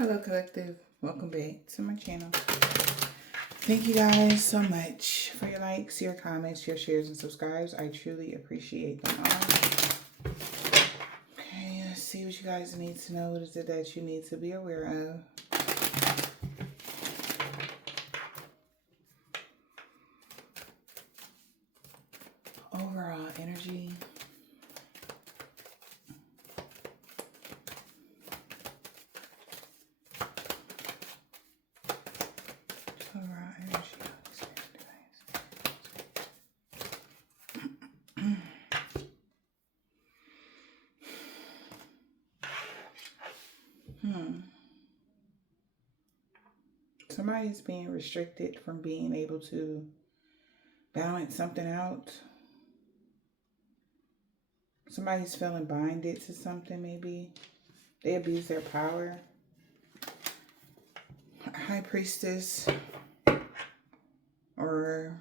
Hello collective, welcome back to my channel. Thank you guys so much for your likes, your comments, your shares, and subscribes. I truly appreciate them all. Okay, let's see what you guys need to know. What is it that you need to be aware of? Overall energy. Overall energy. Somebody's being restricted from being able to balance something out. Somebody's feeling binded to something, maybe. They abuse their power. High Priestess. Or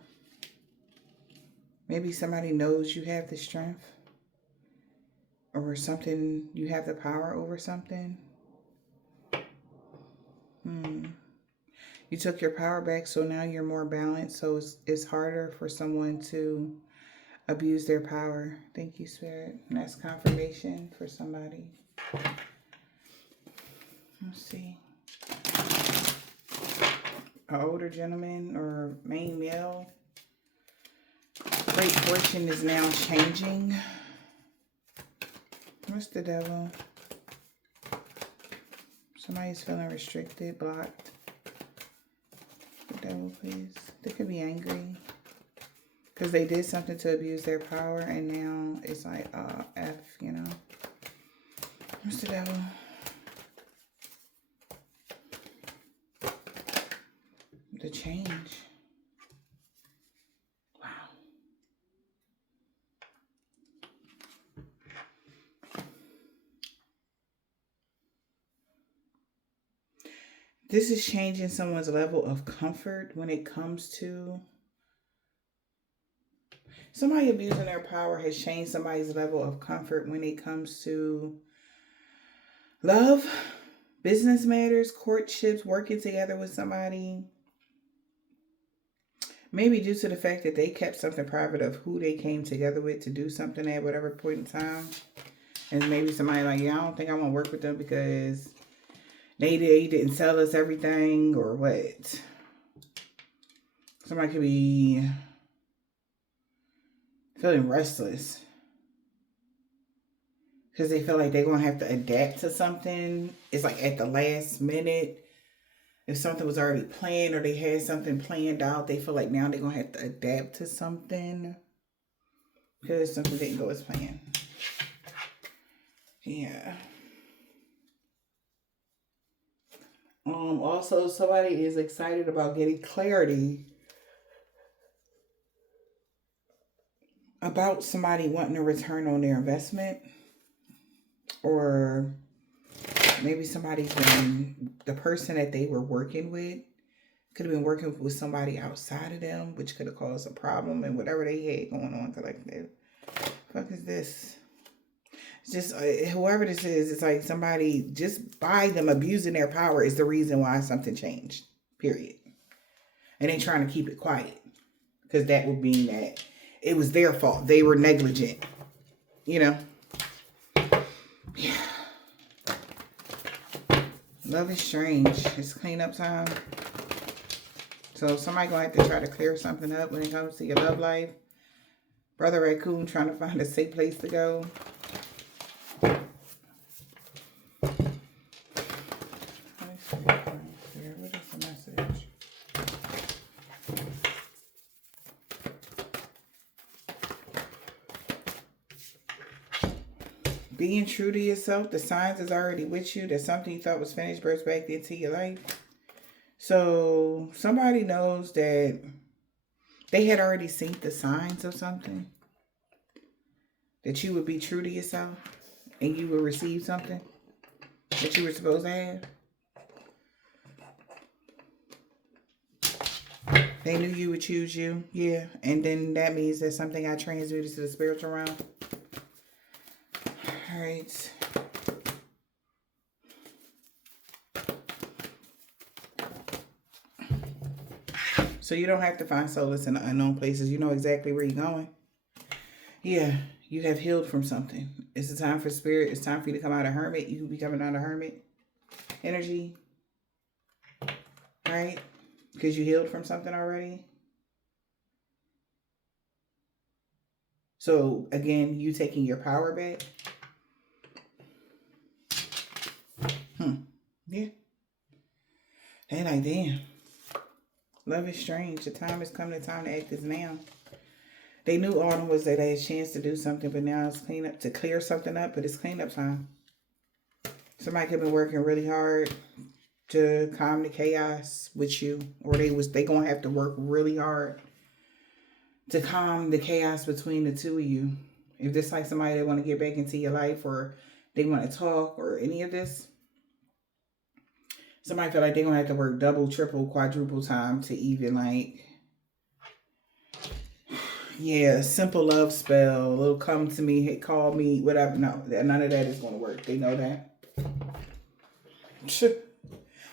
maybe somebody knows you have the strength. Or something, you have the power over something. You took your power back, so now you're more balanced. So it's harder for someone to abuse their power. Thank you, Spirit. And that's confirmation for somebody. Let's see. An older gentleman or main male. Great fortune is now changing. What's the devil? Somebody's feeling restricted, blocked. The devil, please. They could be angry because they did something to abuse their power, and now it's like, F, you know. What's the devil? The change. Wow. This is changing someone's level of comfort when it comes to somebody abusing their power has changed somebody's level of comfort when it comes to love, business matters, courtships, working together with somebody. Maybe due to the fact that they kept something private of who they came together with to do something at whatever point in time. And maybe somebody like, yeah, I don't think I want to work with them because they didn't sell us everything or what. Somebody could be feeling restless because they feel like they're going to have to adapt to something. It's like at the last minute. If something was already planned or they had something planned out, they feel like now they're going to have to adapt to something because something didn't go as planned. Yeah. Also, somebody is excited about getting clarity about somebody wanting a return on their investment, or maybe somebody's been, the person that they were working with could have been working with somebody outside of them, which could have caused a problem and whatever they had going on collective. Fuck is this? It's just whoever this is, it's like somebody just by them abusing their power is the reason why something changed. Period. And they trying to keep it quiet because that would mean that it was their fault. They were negligent. You know. Yeah. Love is strange. It's cleanup time. So somebody gonna have to try to clear something up when it comes to your love life. Brother Raccoon trying to find a safe place to go. What is the message? Being true to yourself. The signs is already with you. That something you thought was finished bursts back into your life. So somebody knows that they had already seen the signs of something. That you would be true to yourself and you would receive something that you were supposed to have. They knew you would choose you. Yeah. And then that means that something got transmuted to the spiritual realm. All right. So you don't have to find solace in the unknown places. You know exactly where you're going. Yeah, you have healed from something. It's a time for spirit. It's time for you to come out of hermit. You be coming out of hermit energy, right? Because you healed from something already. So again, you taking your power back. Yeah. They like, damn. Love is strange. The time has come. The time to act is now. They knew autumn was their last chance to do something, but now it's clean up, to clear something up, but it's cleanup time. Somebody could have been working really hard to calm the chaos with you, or they gonna have to work really hard to calm the chaos between the two of you. If this like somebody that want to get back into your life, or they want to talk, or any of this, somebody feel like they're gonna have to work double, triple, quadruple time to even like, yeah, simple love spell, a little come to me, hey, call me, whatever. No, none of that is gonna work. They know that.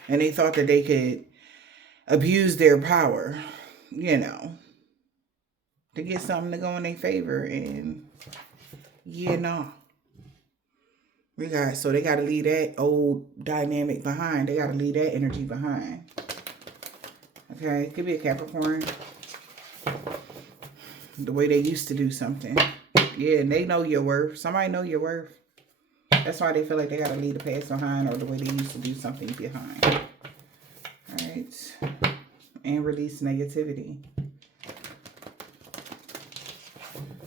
And they thought that they could abuse their power, you know, to get something to go in their favor. And yeah, no. So they got to leave that old dynamic behind. They got to leave that energy behind. Okay, could be a Capricorn. The way they used to do something. Yeah, and they know your worth. Somebody know your worth. That's why they feel like they got to leave the past behind, or the way they used to do something behind. All right. And release negativity.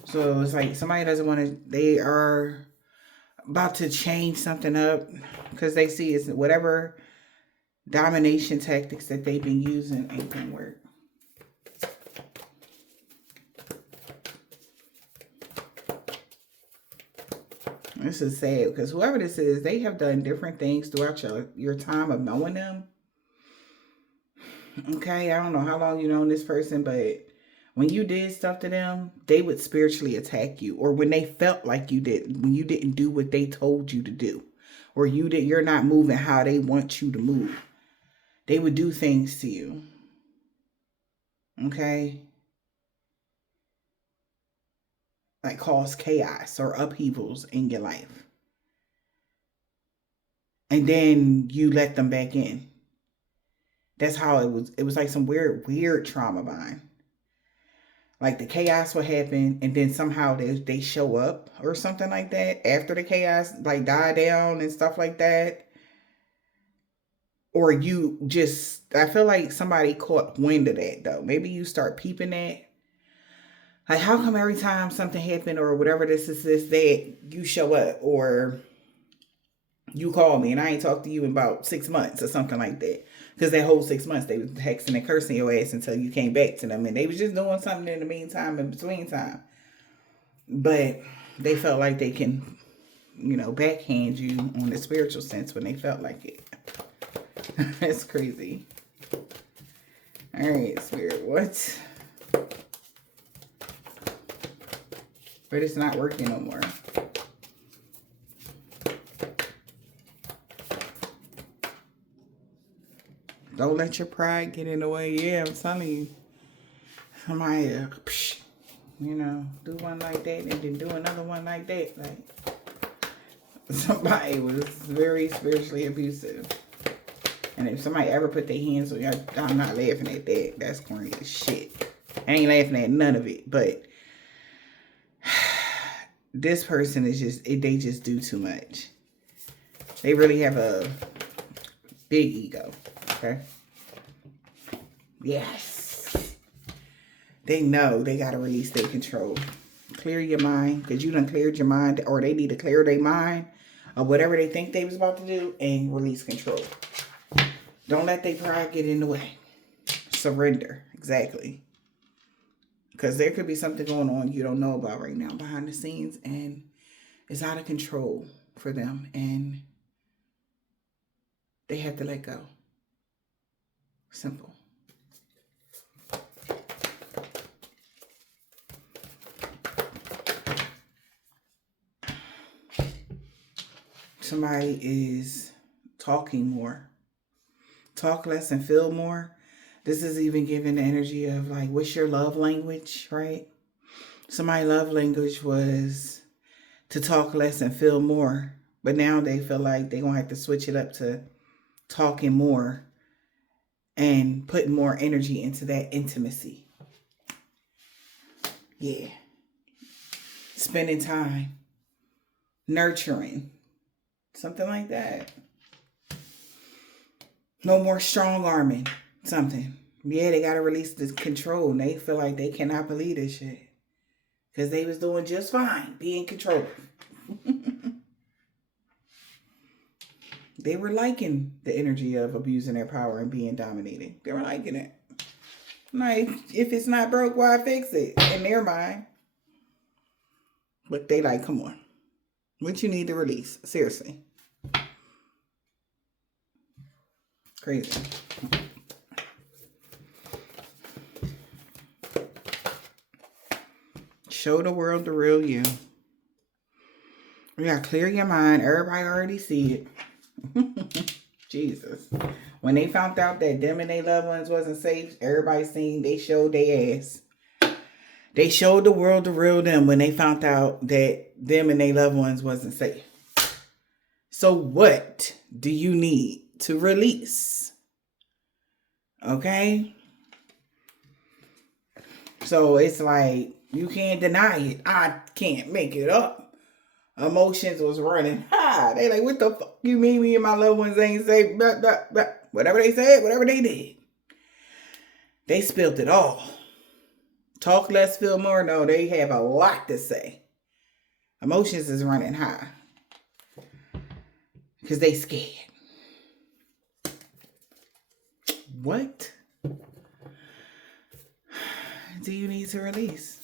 So it's like somebody doesn't want to, they are about to change something up because they see it's whatever domination tactics that they've been using ain't gonna work. This is sad because whoever this is, they have done different things throughout your time of knowing them. Okay, I don't know how long you've known this person, but when you did stuff to them, they would spiritually attack you. Or when they felt like you did, when you didn't do what they told you to do, or you're not moving how they want you to move, they would do things to you. Okay, like cause chaos or upheavals in your life, and then you let them back in. That's how it was. It was like some weird trauma bind. Like the chaos will happen, and then somehow they show up or something like that after the chaos like die down and stuff like that. Or you just, I feel like somebody caught wind of that though. Maybe you start peeping that. Like, how come every time something happened or whatever this is that you show up, or you call me and I ain't talked to you in about 6 months or something like that? Because that whole 6 months they was hexing and cursing your ass until you came back to them, and they was just doing something in the meantime, in between time. But they felt like they can, backhand you on the spiritual sense when they felt like it. That's crazy. All right, Spirit, what? But it's not working no more. Don't let your pride get in the way. Yeah, I'm telling you. Somebody, do one like that and then do another one like that. Like, somebody was very spiritually abusive. And if somebody ever put their hands on you, I'm not laughing at that. That's corny as shit. I ain't laughing at none of it. But this person is they just do too much. They really have a big ego. Okay? Yes. They know they got to release their control. Clear your mind, because you done cleared your mind, or they need to clear their mind of whatever they think they was about to do and release control. Don't let their pride get in the way. Surrender. Exactly. Because there could be something going on you don't know about right now behind the scenes, and it's out of control for them, and they have to let go. Simple. Somebody is talking more. Talk less and feel more. This is even giving the energy of like, what's your love language, right? Somebody's love language was to talk less and feel more. But now they feel like they're going to have to switch it up to talking more and putting more energy into that intimacy. Yeah. Spending time. Nurturing. Something like that. No more strong arming. Something. Yeah, they got to release this control. And they feel like they cannot believe this shit. Because they was doing just fine being controlled. They were liking the energy of abusing their power and being dominated. They were liking it. Like, if it's not broke, why fix it? In their mind. But they like, come on. What you need to release? Seriously. Crazy. Show the world the real you. You gotta clear your mind. Everybody already see it. Jesus. When they found out that them and their loved ones wasn't safe, everybody seen they showed their ass. They showed the world the real them when they found out that them and their loved ones wasn't safe. So what do you need to release? Okay? So it's like, you can't deny it. I can't make it up. Emotions was running high. They like, what the fuck you mean me and my loved ones ain't safe? Blah, blah, blah. Whatever they said, whatever they did. They spilled it all. Talk less, feel more. No, they have a lot to say. Emotions is running high. Because they scared. What do you need to release?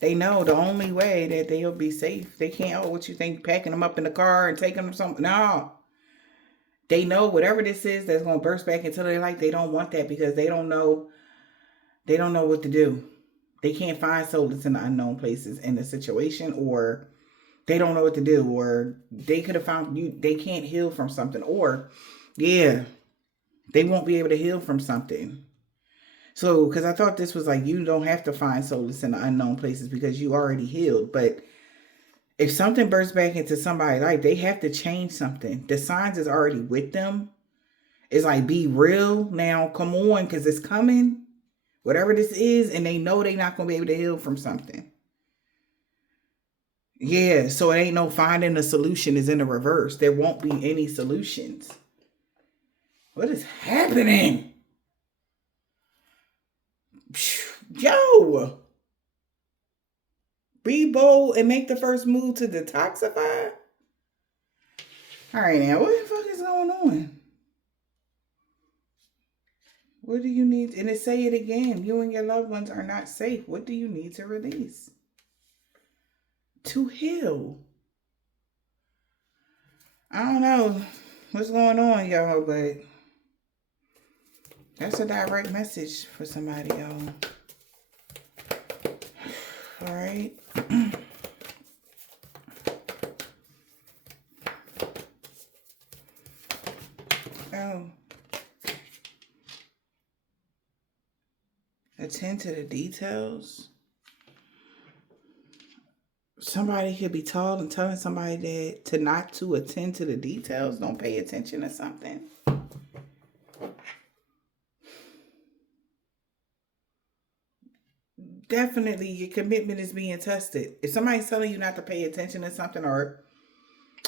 They know the only way that they'll be safe. They can't, what you think, packing them up in the car and taking them somewhere? No. They know whatever this is that's going to burst back into their life, they don't want that because they don't know what to do. They can't find solace in the unknown places in the situation, or they don't know what to do, or they could have found you. They can't heal from something, or yeah, they won't be able to heal from something. So, because I thought this was like, you don't have to find solace in the unknown places because you already healed. But if something bursts back into somebody's life, they have to change something. The signs is already with them. It's like, be real now. Come on, because it's coming. Whatever this is, and they know they're not going to be able to heal from something. Yeah, so it ain't no finding a solution is in the reverse. There won't be any solutions. What is happening? Yo! Be bold and make the first move to detoxify? All right, now, what the fuck is going on? What do you need? And to say it again, you and your loved ones are not safe. What do you need to release? To heal. I don't know what's going on, y'all, but that's a direct message for somebody, y'all. All right. Oh. Attend to the details. Somebody could be told and telling somebody that to not to attend to the details. Don't pay attention to something. Definitely your commitment is being tested. If somebody's telling you not to pay attention to something, or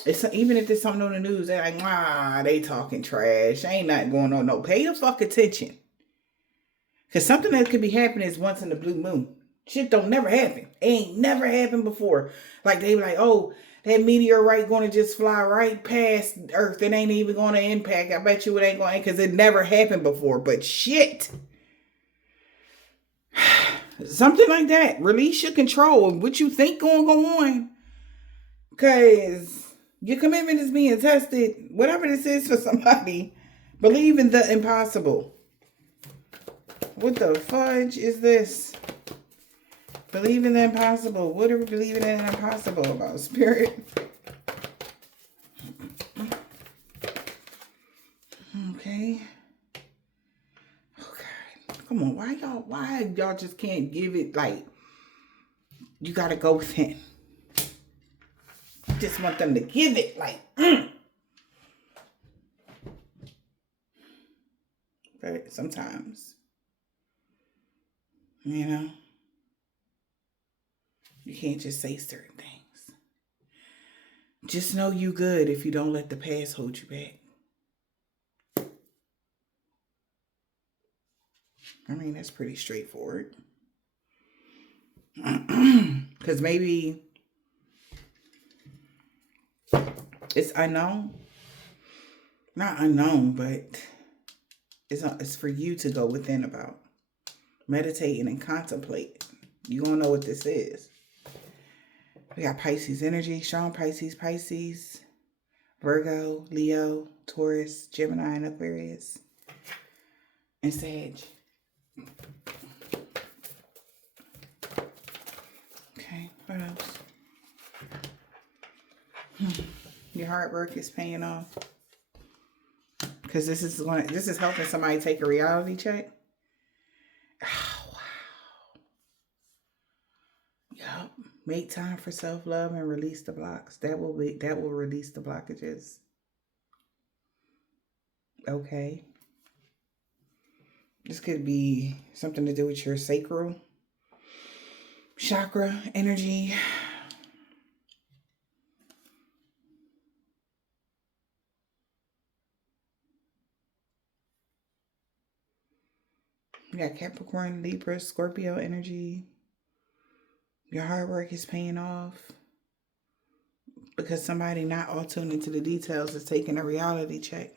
it's, even if there's something on the news, they're like, they talking trash. Ain't nothing going on. No, pay the fuck attention. Because something that could be happening is once in the blue moon. Shit don't never happen. It ain't never happened before. Like they be like, oh, that meteorite going to just fly right past Earth. It ain't even going to impact. I bet you it ain't going to, because it never happened before. But shit. Something like that. Release your control of what you think going to go on. Because your commitment is being tested. Whatever this is for somebody, believe in the impossible. What the fudge is this? Believe in the impossible. What are we believing in the impossible about? Spirit? Come on, why y'all just can't give it like, you gotta go within. Just want them to give it like, But sometimes, you know, you can't just say certain things. Just know you good if you don't let the past hold you back. I mean, that's pretty straightforward. Because maybe it's unknown. Not unknown, but it's for you to go within about. Meditating and contemplate. You gonna know what this is. We got Pisces energy, strong Pisces, Virgo, Leo, Taurus, Gemini, and Aquarius, and Sag. Okay, what else? Your hard work is paying off. Because this is helping somebody take a reality check. Oh, wow. Yup. Make time for self-love and release the blocks. That will release the blockages. Okay. This could be something to do with your sacral chakra energy. You got Capricorn, Libra, Scorpio energy. Your hard work is paying off. Because somebody not all tuned into the details is taking a reality check.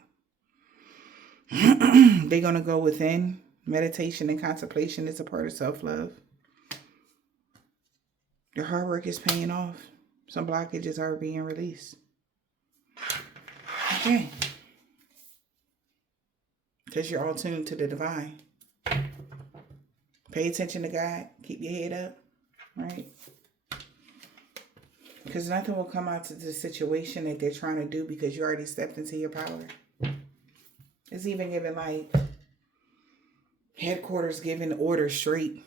They're going to go within. Meditation and contemplation is a part of self-love. Your hard work is paying off. Some blockages are being released. Okay. Because you're all tuned to the divine. Pay attention to God. Keep your head up. Right? Because nothing will come out to the situation that they're trying to do because you already stepped into your power. It's even giving like headquarters giving orders straight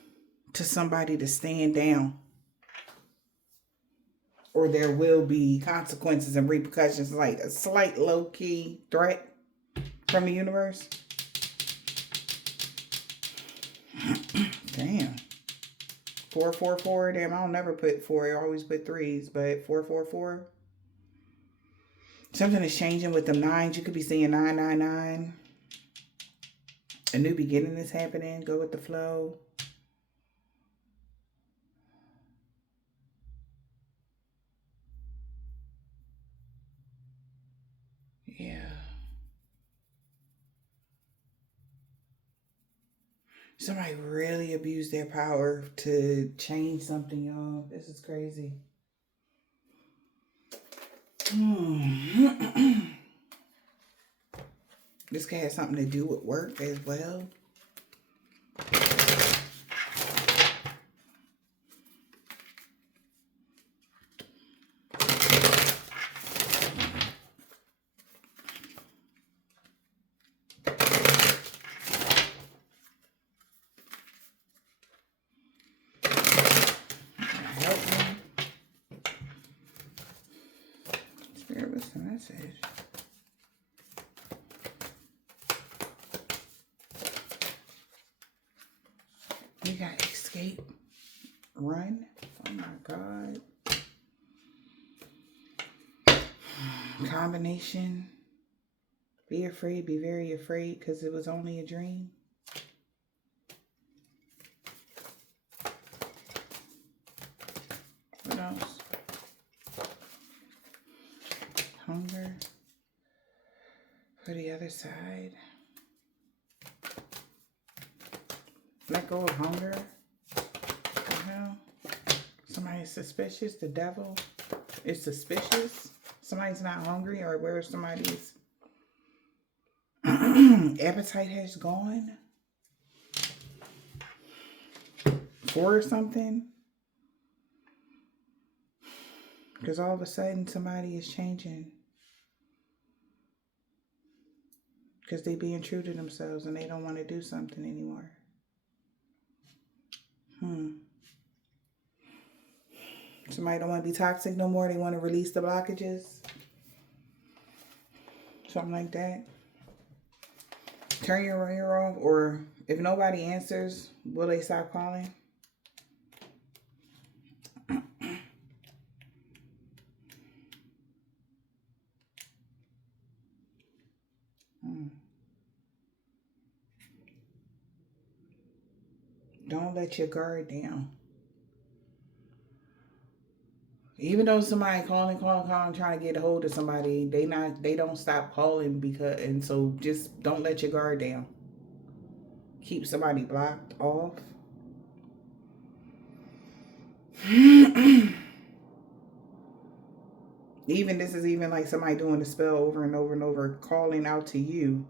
to somebody to stand down. Or there will be consequences and repercussions, like a slight low-key threat from the universe. Damn. 444. Damn, I don't never put 4. I always put 3s, but 444. Something is changing with them 9s. You could be seeing 999. A new beginning is happening. Go with the flow. Yeah. Somebody really abused their power to change something, y'all. This is crazy. This could have something to do with work as well. Spirit, what's the message? We got escape, run. Oh my God. Combination. Be afraid, be very afraid because it was only a dream. What else? Hunger. For the other side. Let go of hunger. What the hell? Somebody's suspicious. The devil is suspicious. Somebody's not hungry, or where somebody's appetite has gone for something. Because all of a sudden somebody is changing. Because they being true to themselves and they don't want to do something anymore. Somebody don't want to be toxic no more. They want to release the blockages. Something like that. Turn your ringer off, or if nobody answers, will they stop calling? Don't let your guard down. Even though somebody calling, trying to get a hold of somebody, they don't stop calling, and so just don't let your guard down. Keep somebody blocked off. This is even like somebody doing the spell over and over and over, calling out to you.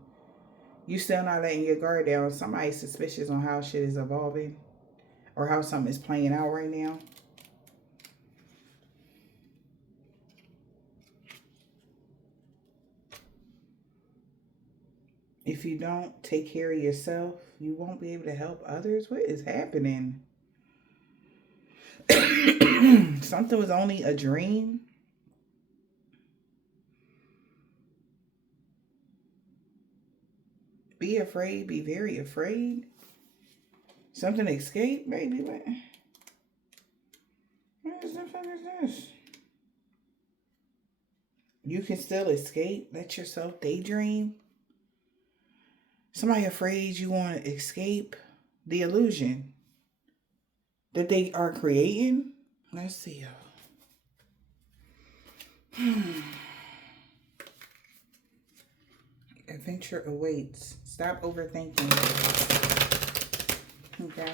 You still not letting your guard down. Somebody's suspicious on how shit is evolving or how something is playing out right now. If you don't take care of yourself, you won't be able to help others. What is happening? Something was only a dream. Be afraid. Be very afraid. Something escaped, maybe. What the fuck is this? You can still escape. Let yourself daydream. Somebody afraid you want to escape the illusion that they are creating. Let's see, y'all. Adventure awaits. Stop overthinking. Okay.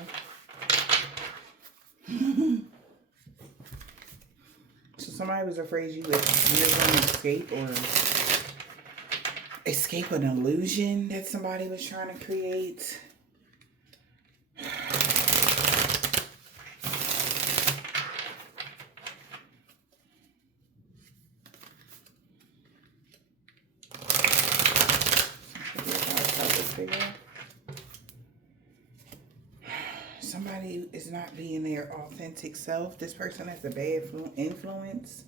So somebody was afraid you're going to escape or escape an illusion that somebody was trying to create. Somebody is not being their authentic self. This person has a bad influence.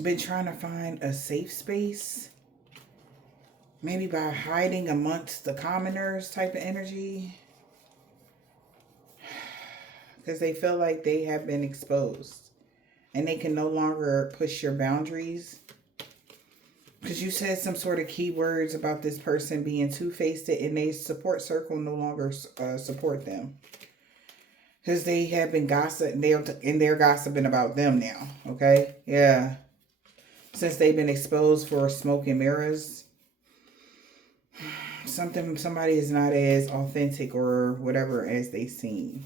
Been trying to find a safe space. Maybe by hiding amongst the commoners type of energy. Because they feel like they have been exposed. And they can no longer push your boundaries. Because you said some sort of keywords about this person being two-faced and their support circle no longer support them. Because they have been gossiping, and they're gossiping about them now. Okay? Yeah. Since they've been exposed for smoke and mirrors. Somebody is not as authentic or whatever as they seem.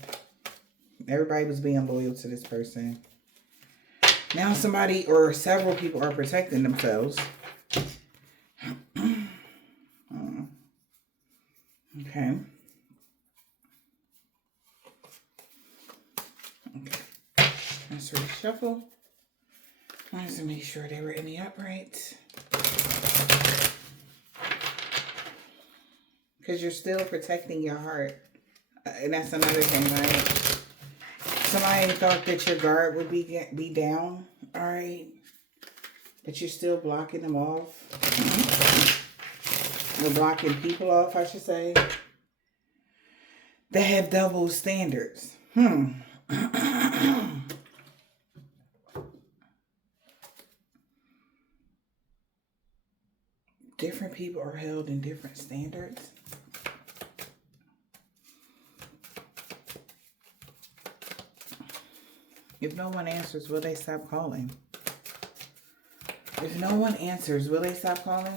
Everybody was being loyal to this person. Now somebody or several people are protecting themselves. Okay. Let's reshuffle. Let's make sure they were in the upright. Because you're still protecting your heart. And that's another thing, right? Somebody thought that your guard would be down, all right? But you're still blocking them off. Or blocking people off, I should say. That have double standards. Different people are held in different standards. If no one answers, will they stop calling? If no one answers, will they stop calling?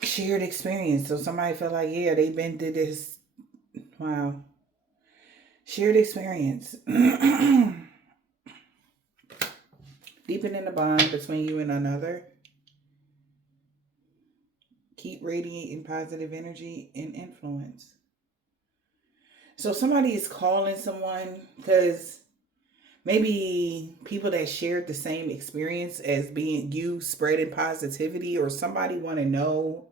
Shared experience. So somebody felt like, yeah, they've been through this. Wow. Shared experience. Deepening the bond between you and another. Keep radiating positive energy and influence. So somebody is calling someone because Maybe people that shared the same experience as being you, spreading positivity, or somebody want to know,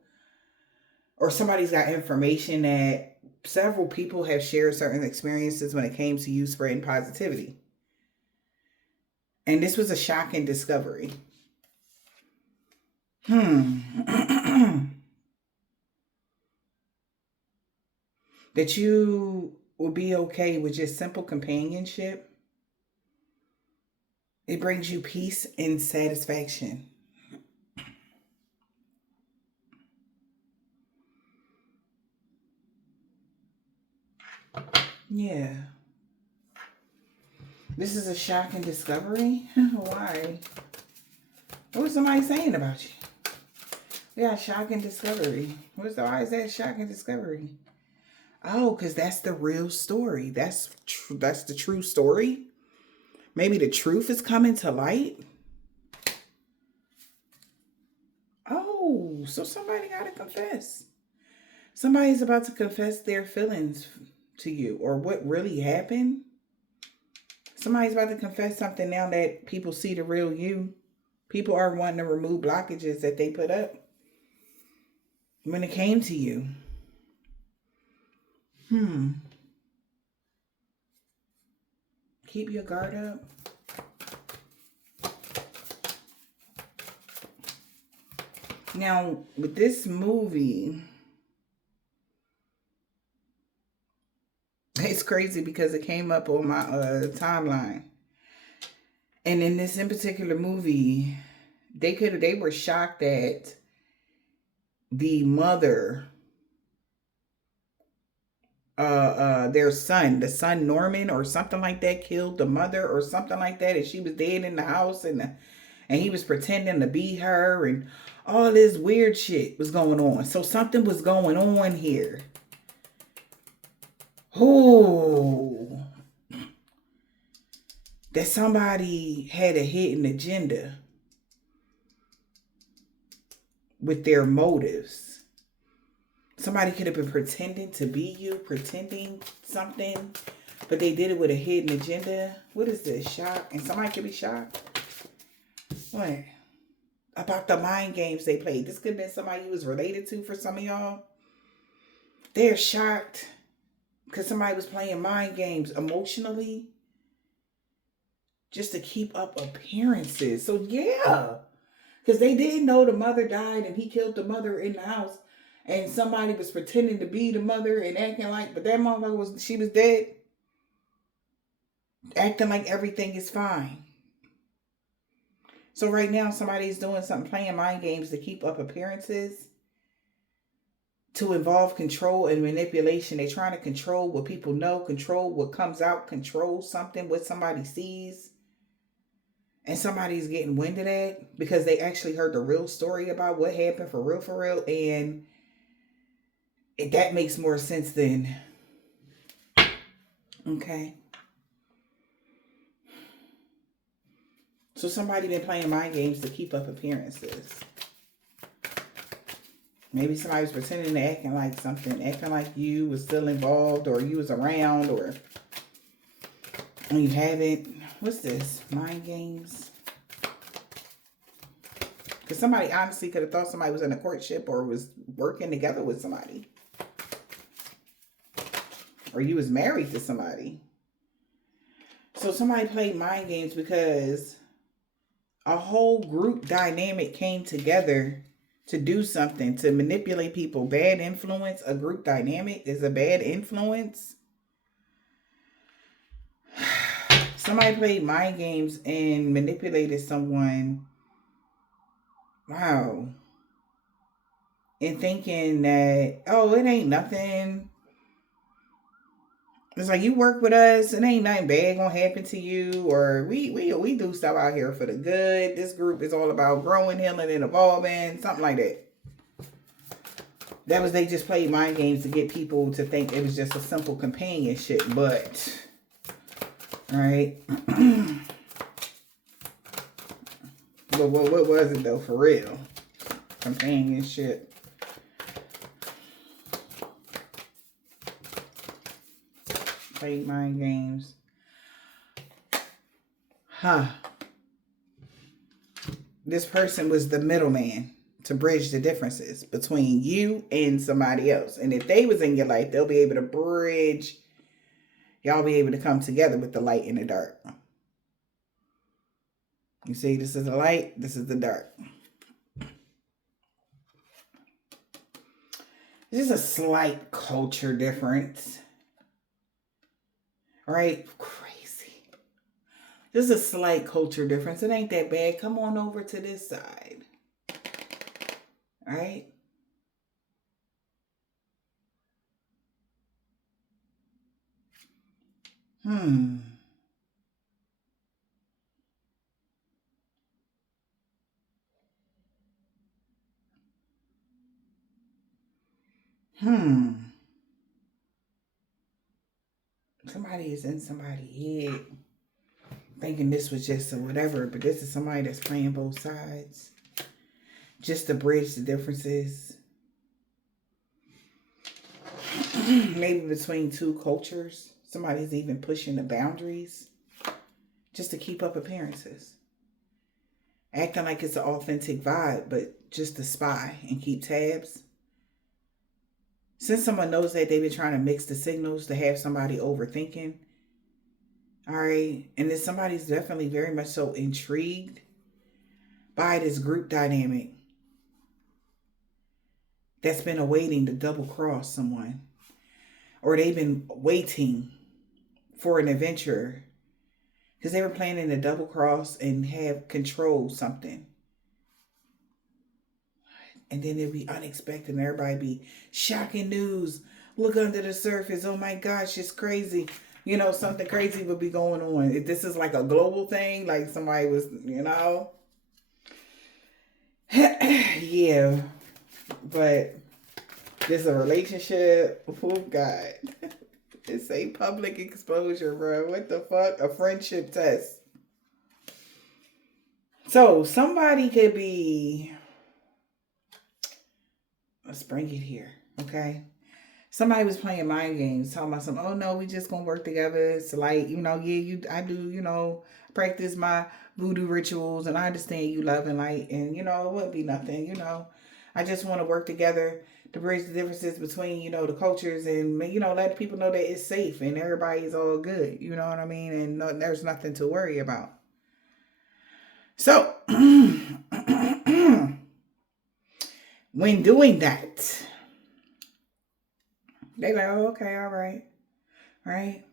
or somebody's got information that several people have shared certain experiences when it came to you spreading positivity. And this was a shocking discovery. That you will be okay with just simple companionship. It brings you peace and satisfaction. Yeah. This is a shocking discovery. Why? What was somebody saying about you? Yeah, shocking discovery. Why is that shocking discovery? Oh, because that's the real story. That's the true story. Maybe the truth is coming to light. Oh, so somebody got to confess. Somebody's about to confess their feelings to you or what really happened. Somebody's about to confess something now that people see the real you. People are wanting to remove blockages that they put up when it came to you. Keep your guard up. Now, with this movie, it's crazy because it came up on my timeline. And in this in particular movie, they were shocked that the mother, their son, the son Norman or something like that, killed the mother or something like that, and she was dead in the house, and he was pretending to be her, and all this weird shit was going on. So something was going on here. Oh, that somebody had a hidden agenda with their motives. Somebody could have been pretending to be you, pretending something, but they did it with a hidden agenda. What is this? Shock? And somebody could be shocked? What? About the mind games they played. This could have been somebody you was related to for some of y'all. They're shocked because somebody was playing mind games emotionally just to keep up appearances. So yeah, because they didn't know the mother died and he killed the mother in the house, and somebody was pretending to be the mother and acting like, but that motherfucker she was dead, acting like everything is fine. So right now somebody's doing something, playing mind games to keep up appearances, to involve control and manipulation. They're trying to control what people know, control what comes out, control something, what somebody sees. And somebody's getting wind of that because they actually heard the real story about what happened for real. And that makes more sense than, okay. So somebody been playing mind games to keep up appearances. Maybe somebody was pretending to acting like something, acting like you was still involved or you was around, or you haven't. What's this? Mind games? Because somebody honestly could have thought somebody was in a courtship or was working together with somebody. Or you was married to somebody. So somebody played mind games because a whole group dynamic came together to do something, to manipulate people. Bad influence. A group dynamic is a bad influence. Somebody played mind games and manipulated someone. Wow. And thinking that, oh, it ain't nothing. It's like, you work with us, it ain't nothing bad gonna happen to you, or we do stuff out here for the good. This group is all about growing, healing, and evolving, something like that. That was, they just played mind games to get people to think it was just a simple companionship, but all right. But what was it though, for real? Companionship. Played mind games. Huh. This person was the middleman to bridge the differences between you and somebody else. And if they was in your life, they'll be able to bridge. Y'all be able to come together with the light and the dark. You see, this is the light, this is the dark. This is a slight culture difference. Right? Crazy. This is a slight culture difference. It ain't that bad. Come on over to this side. Right? Hmm. Somebody is in somebody's head thinking this was just a whatever, but this is somebody that's playing both sides just to bridge the differences. Maybe between two cultures. Somebody's even pushing the boundaries just to keep up appearances. Acting like it's an authentic vibe, but just to spy and keep tabs. Since someone knows that they've been trying to mix the signals to have somebody overthinking, all right, and then somebody's definitely very much so intrigued by this group dynamic that's been awaiting to double cross someone, or they've been waiting for an adventure because they were planning to double cross and have control something. And then it'd be unexpected and everybody be shocking news. Look under the surface. Oh my gosh, it's crazy. You know, something crazy would be going on. If this is like a global thing, like somebody was, you know. Yeah. But this is a relationship. Oh God. It's a public exposure, bro. What the fuck? A friendship test. So somebody could be, let's bring it here, okay? Somebody was playing mind games, talking about something. Oh no, we just gonna work together. It's like, you know, yeah, I do, you know, practice my voodoo rituals, and I understand you love and light, and you know, it wouldn't be nothing, you know. I just want to work together to bridge the differences between, you know, the cultures, and you know, let people know that it's safe and everybody's all good. You know what I mean? And no, there's nothing to worry about. So, when doing that, they like, oh, okay, all right, right.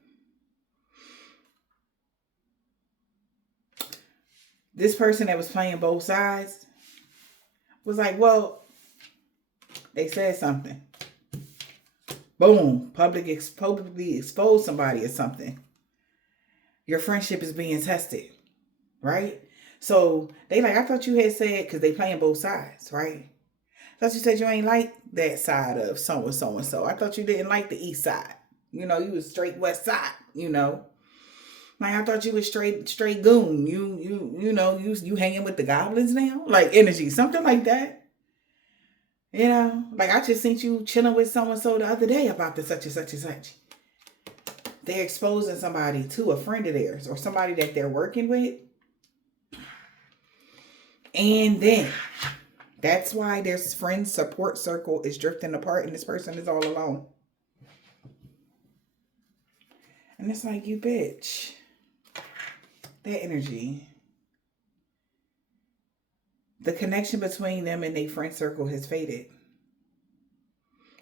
This person that was playing both sides was like, well, they said something. Boom, publicly expose somebody or something. Your friendship is being tested, right? So they like, I thought you had said, because they playing both sides, right? I thought you said you ain't like that side of so and so and so. I thought you didn't like the east side. You know, you was straight west side, you know. Like I thought you was straight goon. You hanging with the goblins now? Like energy, something like that. You know, like I just seen you chilling with so and so the other day about the such and such and such. They're exposing somebody to a friend of theirs or somebody that they're working with. And then that's why their friend support circle is drifting apart and this person is all alone. And it's like, you bitch. That energy. The connection between them and their friend circle has faded.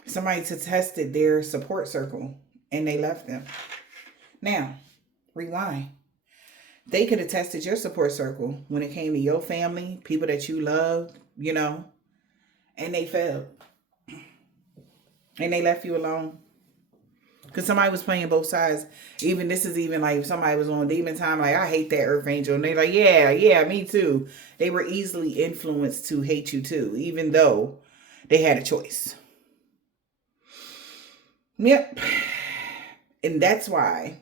Somebody tested their support circle and they left them. Now, rewind. They could have tested your support circle when it came to your family, people that you loved, you know, and they failed. And they left you alone. Because somebody was playing both sides. Even this is even like if somebody was on demon time, like, I hate that Earth Angel. And they're like, yeah, me too. They were easily influenced to hate you too, even though they had a choice. Yep. And that's why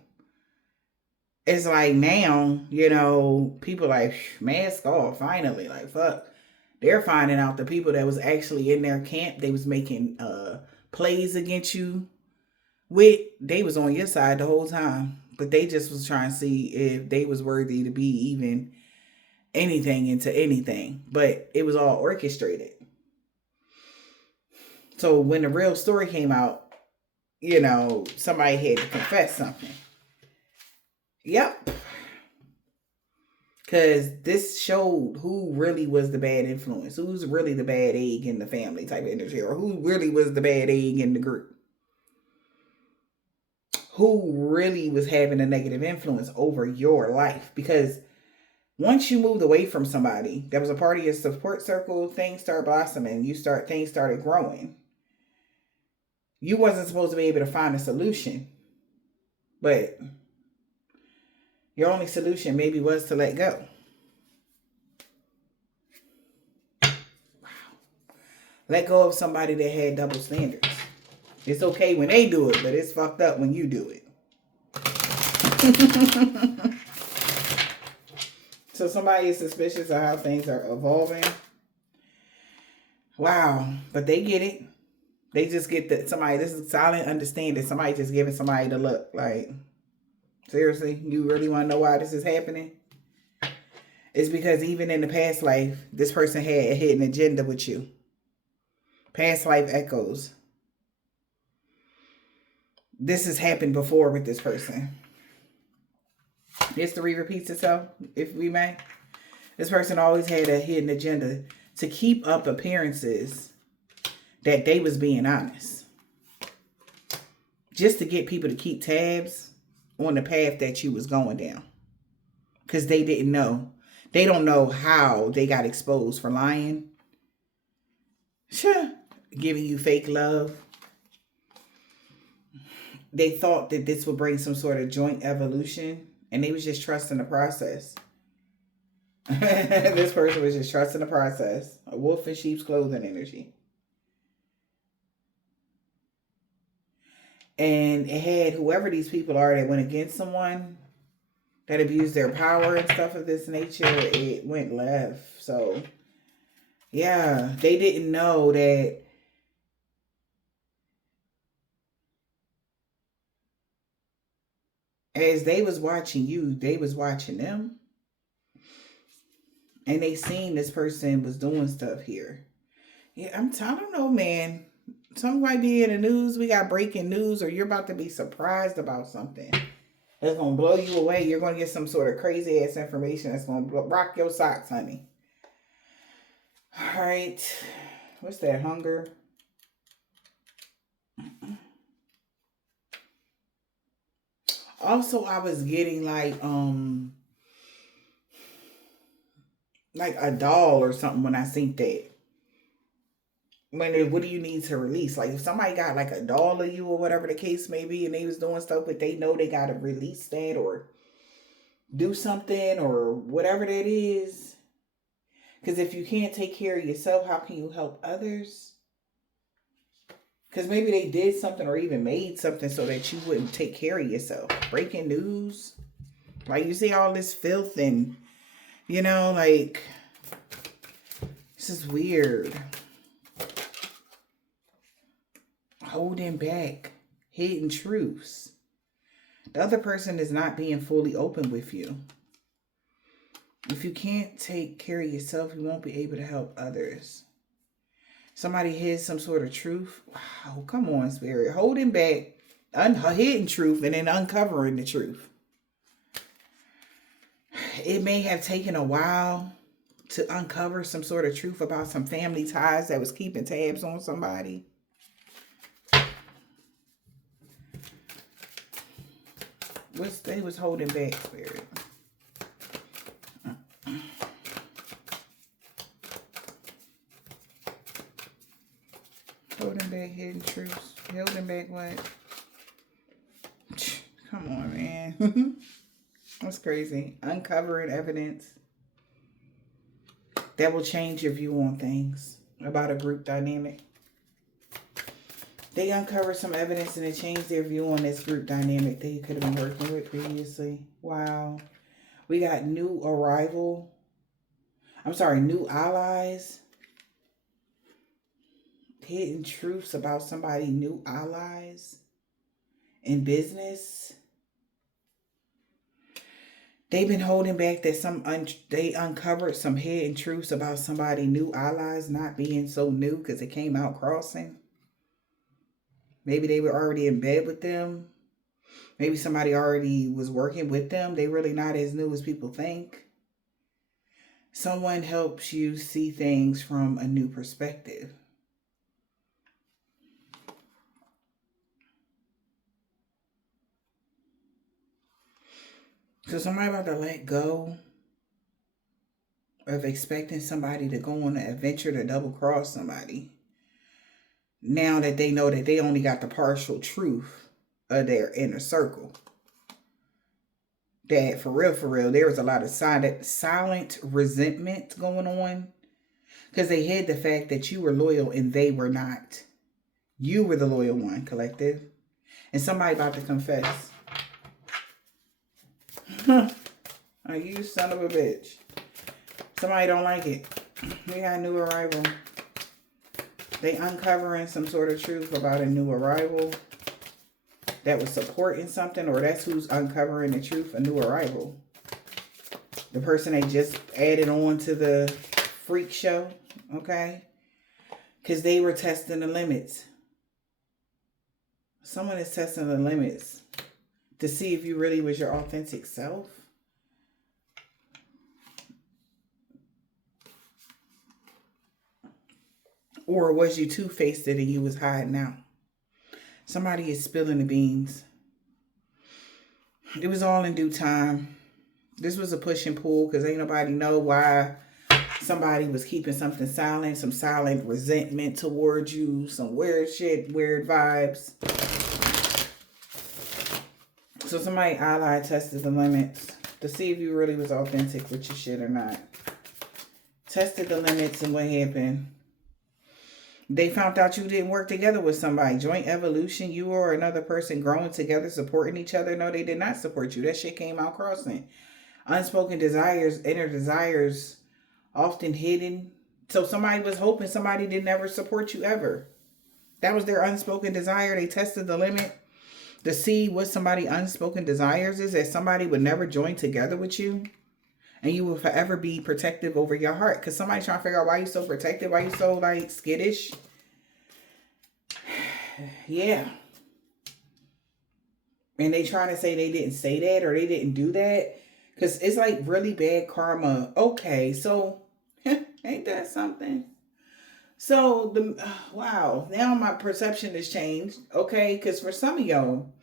it's like now, you know, people like, mask off, finally. Like, fuck. They're finding out the people that was actually in their camp, they was making plays against you with, they was on your side the whole time. But they just was trying to see if they was worthy to be even anything into anything. But it was all orchestrated. So when the real story came out, somebody had to confess something. Yep. Because this showed who really was the bad influence, who's really the bad egg in the family type of energy, or who really was the bad egg in the group. Who really was having a negative influence over your life. Because once you moved away from somebody that was a part of your support circle, things started blossoming. Things started growing. You wasn't supposed to be able to find a solution. But your only solution maybe was to let go. Wow. Let go of somebody that had double standards. It's okay when they do it, but it's fucked up when you do it. So somebody is suspicious of how things are evolving. Wow. But they get it. They just get that this is silent understanding. Somebody just giving somebody the look. Like, seriously, you really want to know why this is happening? It's because even in the past life, this person had a hidden agenda with you. Past life echoes. This has happened before with this person. History repeats itself, if we may. This person always had a hidden agenda to keep up appearances that they was being honest. Just to get people to keep tabs on the path that you was going down. Because they didn't know. They don't know how they got exposed for lying. Sure. Giving you fake love. They thought that this would bring some sort of joint evolution. And they was just trusting the process. This person was just trusting the process. A wolf in sheep's clothing energy. And it had whoever these people are that went against someone, that abused their power and stuff of this nature, it went left. So, yeah, they didn't know that as they was watching you, they was watching them. And they seen this person was doing stuff here. Yeah, I don't know, man. Something might be in the news. We got breaking news, or you're about to be surprised about something that's going to blow you away. You're going to get some sort of crazy ass information that's going to rock your socks, honey. All right. What's that? Hunger. Also, I was getting like a doll or something when I seen that. What do you need to release? Like if somebody got like a doll of you or whatever the case may be, and they was doing stuff, but they know they got to release that or do something or whatever that is. Because if you can't take care of yourself, how can you help others? Because maybe they did something or even made something so that you wouldn't take care of yourself. Breaking news. Like you see all this filth and, like, this is weird. Holding back. Hidden truths. The other person is not being fully open with you. If you can't take care of yourself, you won't be able to help others. Somebody hid some sort of truth. Wow, come on, Spirit. Holding back hidden truth and then uncovering the truth. It may have taken a while to uncover some sort of truth about some family ties that was keeping tabs on somebody. They was holding back, Spirit. Holding back hidden truths. Holding back what? Come on, man. That's crazy. Uncovering evidence that will change your view on things about a group dynamic. They uncovered some evidence and it changed their view on this group dynamic they could have been working with previously. Wow. We got new allies. Hidden truths about somebody, new allies in business. They've been holding back that they uncovered some hidden truths about somebody new allies not being so new because it came out crossing. Maybe they were already in bed with them. Maybe somebody already was working with them. They really not as new as people think. Someone helps you see things from a new perspective. So somebody about to let go of expecting somebody to go on an adventure to double cross somebody. Now that they know that they only got the partial truth of their inner circle. That for real, there was a lot of silent resentment going on. Because they hid the fact that you were loyal and they were not. You were the loyal one, collective. And somebody about to confess. Oh, you son of a bitch. Somebody don't like it. We got a new arrival. They uncovering some sort of truth about a new arrival that was supporting something, or that's who's uncovering the truth, a new arrival. The person they just added on to the freak show, okay? Because they were testing the limits. Someone is testing the limits to see if you really was your authentic self. Or was you two-faced and you was hiding out? Somebody is spilling the beans. It was all in due time. This was a push and pull because ain't nobody know why somebody was keeping something silent. Some silent resentment towards you. Some weird shit, weird vibes. So somebody ally tested the limits to see if you really was authentic with your shit or not. Tested the limits, and what happened? They found out you didn't work together with somebody. Joint evolution, you or another person growing together, supporting each other. No, they did not support you. That shit came out crossing. Unspoken desires, inner desires, often hidden. So somebody was hoping somebody didn't ever support you ever. That was their unspoken desire. They tested the limit to see what somebody's unspoken desires is, that somebody would never join together with you. And you will forever be protective over your heart. Because somebody's trying to figure out why you so protective. Why you so, like, skittish. Yeah. And they trying to say they didn't say that or they didn't do that. Because it's like really bad karma. Okay, so ain't that something? So, wow. Now my perception has changed. Okay, because for some of y'all,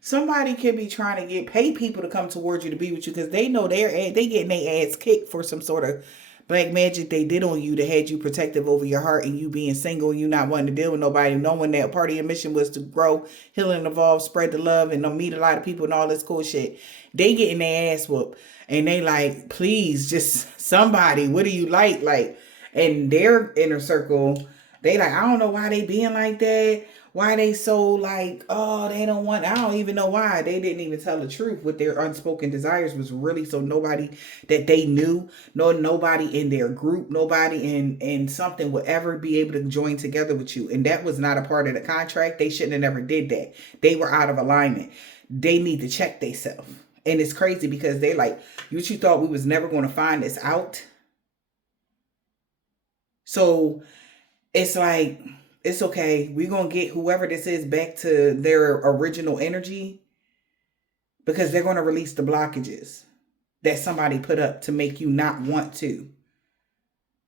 somebody could be trying to pay people to come towards you to be with you because they know they getting their ass kicked for some sort of black magic they did on you that had you protective over your heart and you being single, you not wanting to deal with nobody, knowing that part of your mission was to grow, heal and evolve, spread the love, and meet a lot of people and all this cool shit. They getting their ass whooped and they like, please, just somebody, what do you like? Like, in their inner circle, they like, I don't know why they being like that. Why they so like, oh, they don't want, I don't even know why. They didn't even tell the truth. What their unspoken desires was really so nobody that they knew, nobody in their group, nobody in something would ever be able to join together with you. And that was not a part of the contract. They shouldn't have never did that. They were out of alignment. They need to check themselves. And it's crazy because they like, you thought we was never going to find this out. So it's like, it's okay. We're going to get whoever this is back to their original energy because they're going to release the blockages that somebody put up to make you not want to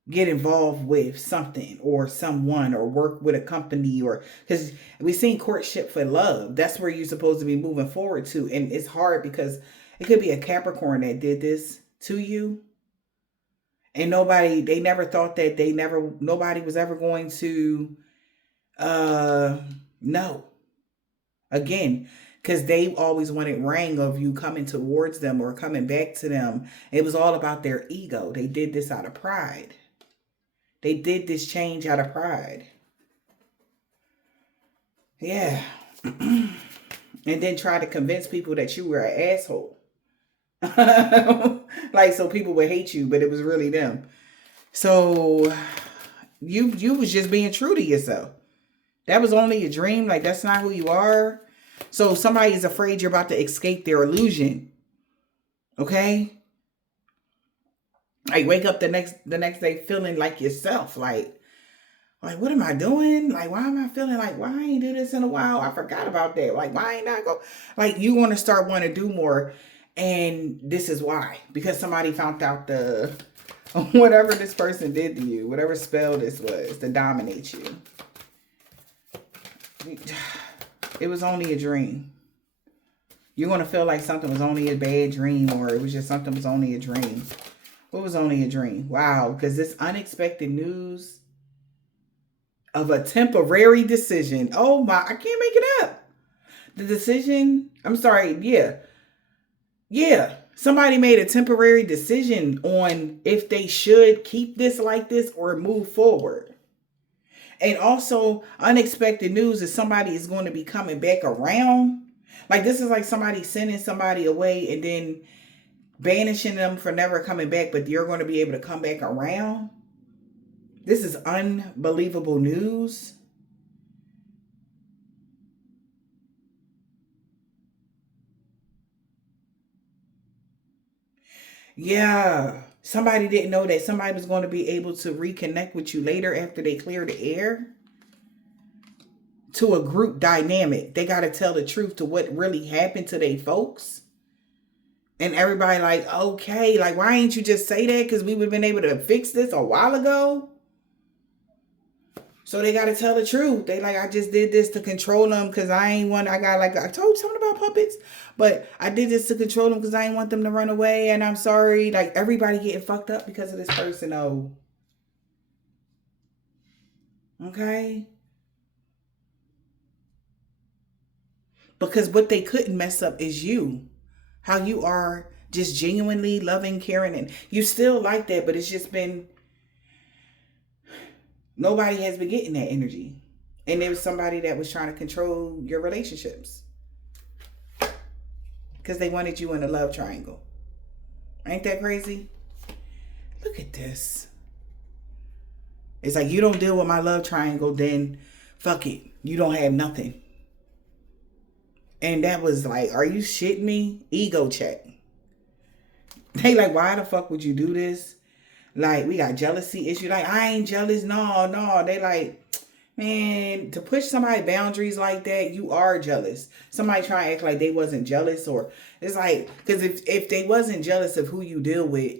get involved with something or someone or work with a company, or because we've seen courtship for love. That's where you're supposed to be moving forward to. And it's hard because it could be a Capricorn that did this to you. And they never thought that nobody was ever going to no. Again, because they always wanted rank of you coming towards them or coming back to them. It was all about their ego. They did this out of pride. They did this change out of pride. Yeah. And then try to convince people that you were an asshole. Like, so people would hate you, but it was really them. So you was just being true to yourself. That was only a dream. Like, that's not who you are. So somebody is afraid you're about to escape their illusion Okay? Like wake up the next day feeling like yourself. Like, what am I doing? Like, why am I feeling like, why I ain't do this in a while? I forgot about that. Like, why ain't I go? Like, you want to start wanting to do more. And this is why. Because somebody found out the, whatever this person did to you, whatever spell this was to dominate you. It was only a dream. You're going to feel like something was only a bad dream, or it was just something was only a dream. What was only a dream? Wow. Because this unexpected news of a temporary decision. Oh my, I can't make it up. The decision, I'm sorry, yeah. Somebody made a temporary decision on if they should keep this like this or move forward. And also, unexpected news is somebody is going to be coming back around. Like, this is like somebody sending somebody away and then banishing them for never coming back, but you're going to be able to come back around. This is unbelievable news. Yeah. Somebody didn't know that somebody was going to be able to reconnect with you later after they clear the air. To a group dynamic. They got to tell the truth to what really happened to they folks. And everybody like, okay, like, why ain't you just say that? Because we would have been able to fix this a while ago. So they got to tell the truth. They like, I just did this to control them because I ain't want, I got like, I told you something about puppets, but I did this to control them because I ain't want them to run away. And I'm sorry. Like, everybody getting fucked up because of this person. Oh, okay. Because what they couldn't mess up is you. How you are just genuinely loving, caring, and you still like that, but it's just been, nobody has been getting that energy. And there was somebody that was trying to control your relationships because they wanted you in a love triangle. Ain't that crazy? Look at this. It's like, you don't deal with my love triangle, then fuck it. You don't have nothing. And that was like, are you shitting me? Ego check. They like, why the fuck would you do this? Like, we got jealousy issue. Like, I ain't jealous. No. They like, man, to push somebody boundaries like that, you are jealous. Somebody try to act like they wasn't jealous, or it's like, because if they wasn't jealous of who you deal with,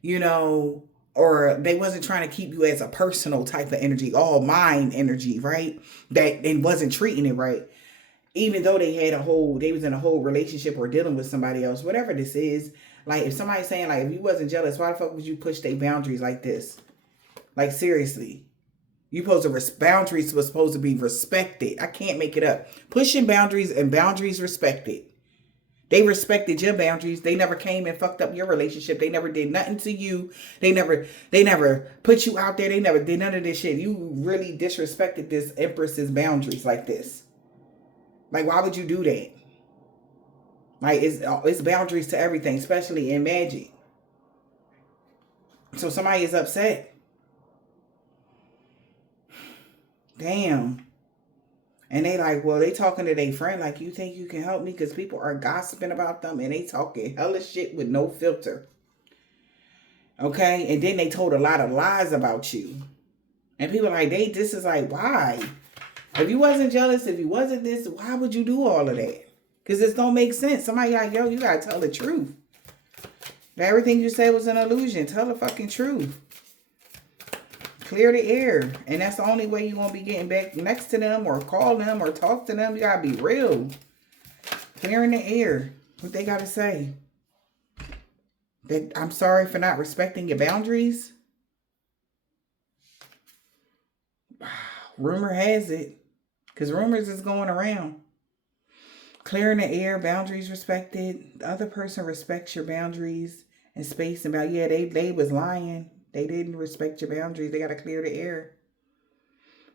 you know, or they wasn't trying to keep you as a personal type of energy, all mind energy, right? That and wasn't treating it right. Even though they was in a whole relationship or dealing with somebody else, whatever this is, like if somebody's saying like, if you wasn't jealous, why the fuck would you push their boundaries like this? Like, seriously, boundaries were supposed to be respected. I can't make it up. Pushing boundaries and boundaries respected. They respected your boundaries. They never came and fucked up your relationship. They never did nothing to you. They never put you out there. They never did none of this shit. You really disrespected this empress's boundaries like this. Like, why would you do that? Like, it's boundaries to everything, especially in magic. So somebody is upset. Damn. And they like, well, they talking to their friend like, you think you can help me? Because people are gossiping about them and they talking hella shit with no filter. Okay? And then they told a lot of lies about you. And people like, this is like, why? If you wasn't jealous, if you wasn't this, why would you do all of that? Because this don't make sense. Somebody like, yo, you got to tell the truth. Everything you said was an illusion. Tell the fucking truth. Clear the air. And that's the only way you're going to be getting back next to them or call them or talk to them. You got to be real. Clearing the air. What they got to say? That I'm sorry for not respecting your boundaries. Rumor has it. Because rumors is going around. Clearing the air, boundaries respected. The other person respects your boundaries and space. About they was lying. They didn't respect your boundaries. They got to clear the air.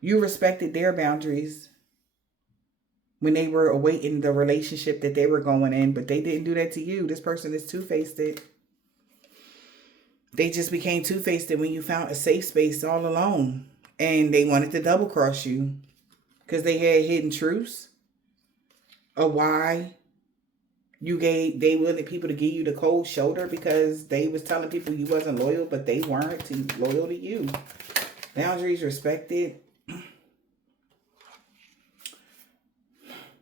You respected their boundaries when they were awaiting the relationship that they were going in, but they didn't do that to you. This person is two-faced. They just became two-faced when you found a safe space all alone. And they wanted to double cross you because they had hidden truths of why They wanted people to give you the cold shoulder because they was telling people you wasn't loyal, but they weren't loyal to you. Boundaries respected.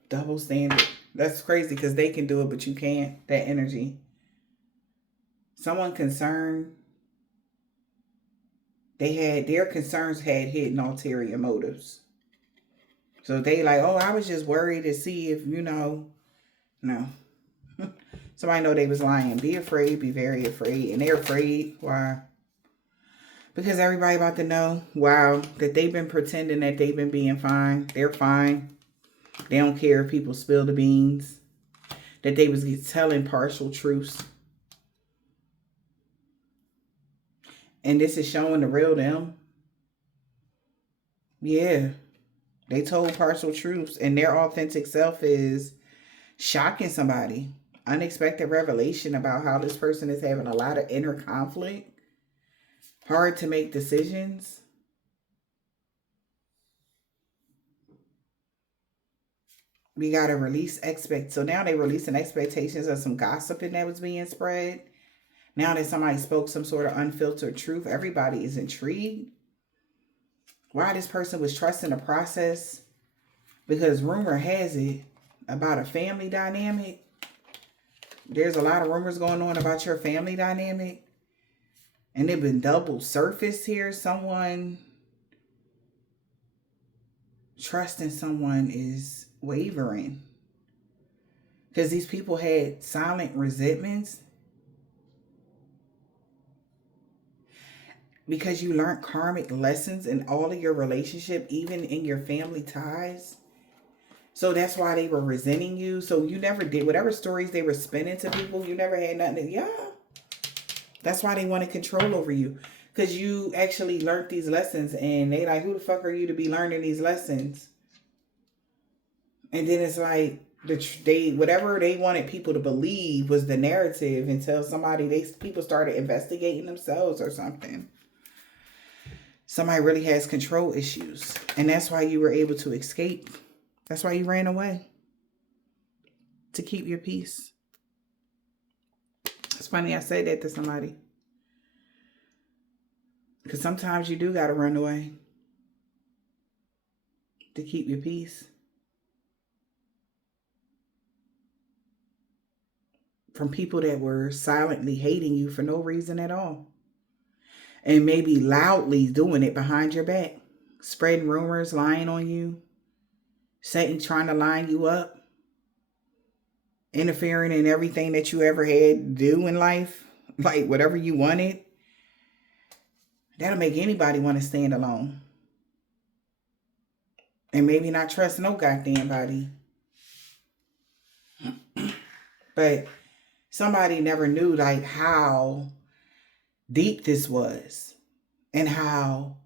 Double standard. That's crazy because they can do it, but you can't. That energy. Someone concerned. Their concerns had hidden ulterior motives. So they like, oh, I was just worried to see if, no. Somebody know they was lying. Be afraid, be very afraid. And they're afraid. Why? Because everybody about to know, wow, that they've been pretending that they've been being fine. They're fine. They don't care if people spill the beans. That they was telling partial truths. And this is showing the real them. Yeah. They told partial truths. And their authentic self is shocking somebody. Unexpected revelation about how this person is having a lot of inner conflict. Hard to make decisions. We got to release So now they releasing expectations of some gossiping that was being spread. Now that somebody spoke some sort of unfiltered truth, everybody is intrigued. Why this person was trusting the process? Because rumor has it about a family dynamic. There's a lot of rumors going on about your family dynamic. And they've been double surfaced here. Someone trusting someone is wavering. Because these people had silent resentments. Because you learned karmic lessons in all of your relationship, even in your family ties. So that's why they were resenting you. So you never did whatever stories they were spinning to people. You never had nothing to, That's why they wanted control over you. Because you actually learned these lessons. And they like, who the fuck are you to be learning these lessons? And then it's like, whatever they wanted people to believe was the narrative until people started investigating themselves or something. Somebody really has control issues. And that's why you were able to escape. That's why you ran away. To keep your peace. It's funny I said that to somebody. Because sometimes you do got to run away. To keep your peace. From people that were silently hating you for no reason at all. And maybe loudly doing it behind your back. Spreading rumors, lying on you. Trying to line you up. Interfering in everything that you ever had to do in life. Like whatever you wanted. That'll make anybody want to stand alone. And maybe not trust no goddamn body. But somebody never knew like how deep this was. And how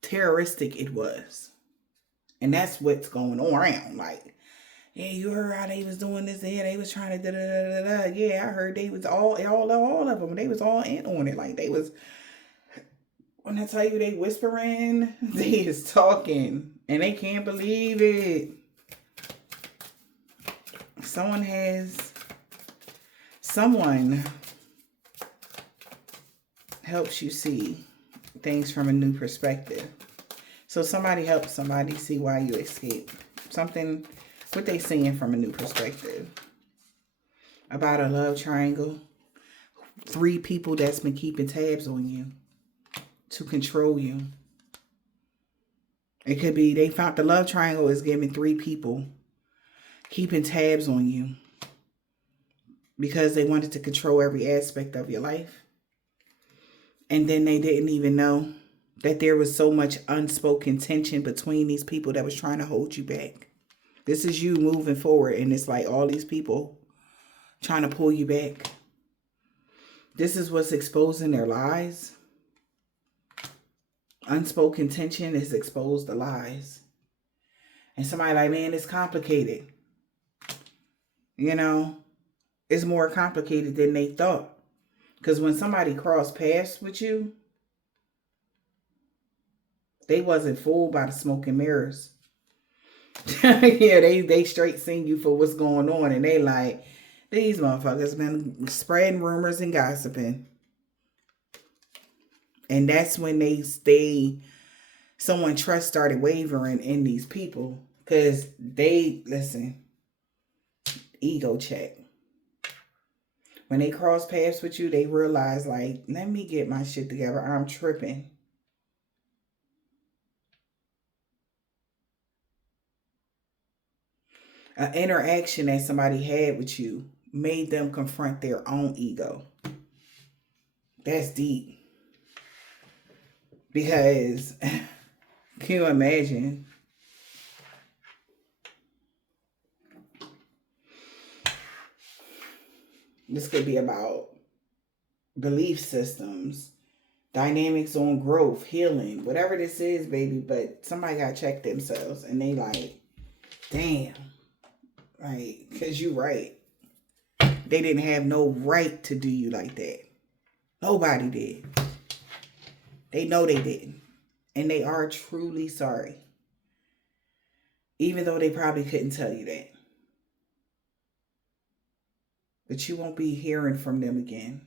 terroristic it was. And that's what's going on around. Like, yeah, you heard how they was doing this. Yeah, they was trying to da-da-da-da-da. Yeah, I heard they was all of them. They was all in on it. Like they was, when I tell you they whispering, they is talking. And they can't believe it. Someone helps you see things from a new perspective. So somebody helps somebody see why you escaped. Something, what they seeing from a new perspective. About a love triangle. 3 people that's been keeping tabs on you. To control you. It could be they found the love triangle is giving 3 people keeping tabs on you. Because they wanted to control every aspect of your life. And then they didn't even know that there was so much unspoken tension between these people that was trying to hold you back. This is you moving forward, and it's like all these people trying to pull you back. This is what's exposing their lies. Unspoken tension has exposed the lies. And somebody like, man, it's complicated. You know, it's more complicated than they thought. Because when somebody crossed paths with you, they wasn't fooled by the smoke and mirrors. Yeah, they straight seen you for what's going on. And they like, These motherfuckers been spreading rumors and gossiping. And that's when someone trust started wavering in these people. Because listen, ego check. When they cross paths with you, they realize, like, let me get my shit together. I'm tripping. An interaction that somebody had with you made them confront their own ego. That's deep. Because, can you imagine? This could be about belief systems, dynamics on growth, healing, whatever this is, baby. But somebody got to check themselves and they like, damn. Like, because you right. They didn't have no right to do you like that. Nobody did. They know they didn't. And they are truly sorry. Even though they probably couldn't tell you that. But you won't be hearing from them again.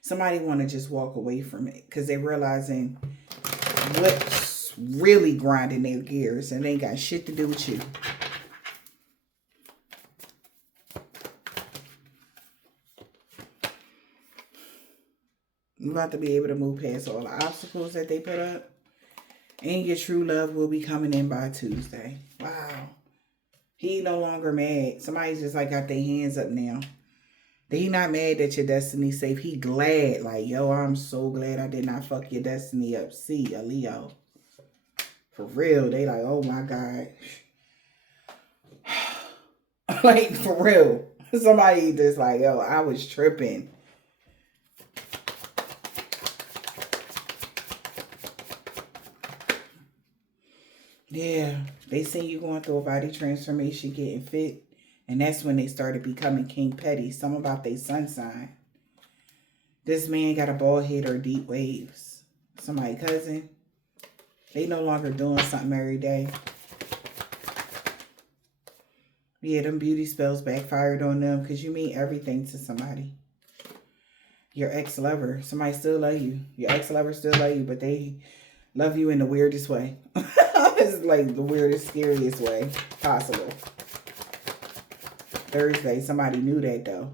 Somebody want to just walk away from it because they're realizing what's really grinding their gears and they ain't got shit to do with you. You're about to be able to move past all the obstacles that they put up. And your true love will be coming in by Tuesday. Wow. He no longer mad. Somebody's just like got their hands up now. He not mad that your destiny's safe. He glad. Like, yo, I'm so glad I did not fuck your destiny up. See, a Leo. For real. They like, oh my God. Like, for real. Somebody just like, yo, I was tripping. Yeah, they seen you going through a body transformation, getting fit. And that's when they started becoming King Petty. Something about their sun sign. This man got a bald head or deep waves. Somebody cousin. They no longer doing something every day. Yeah, them beauty spells backfired on them because you mean everything to somebody. Your ex-lover. Somebody still love you. Your ex-lover still love you, but they love you in the weirdest way. It's like the weirdest, scariest way possible. Thursday, somebody knew that though.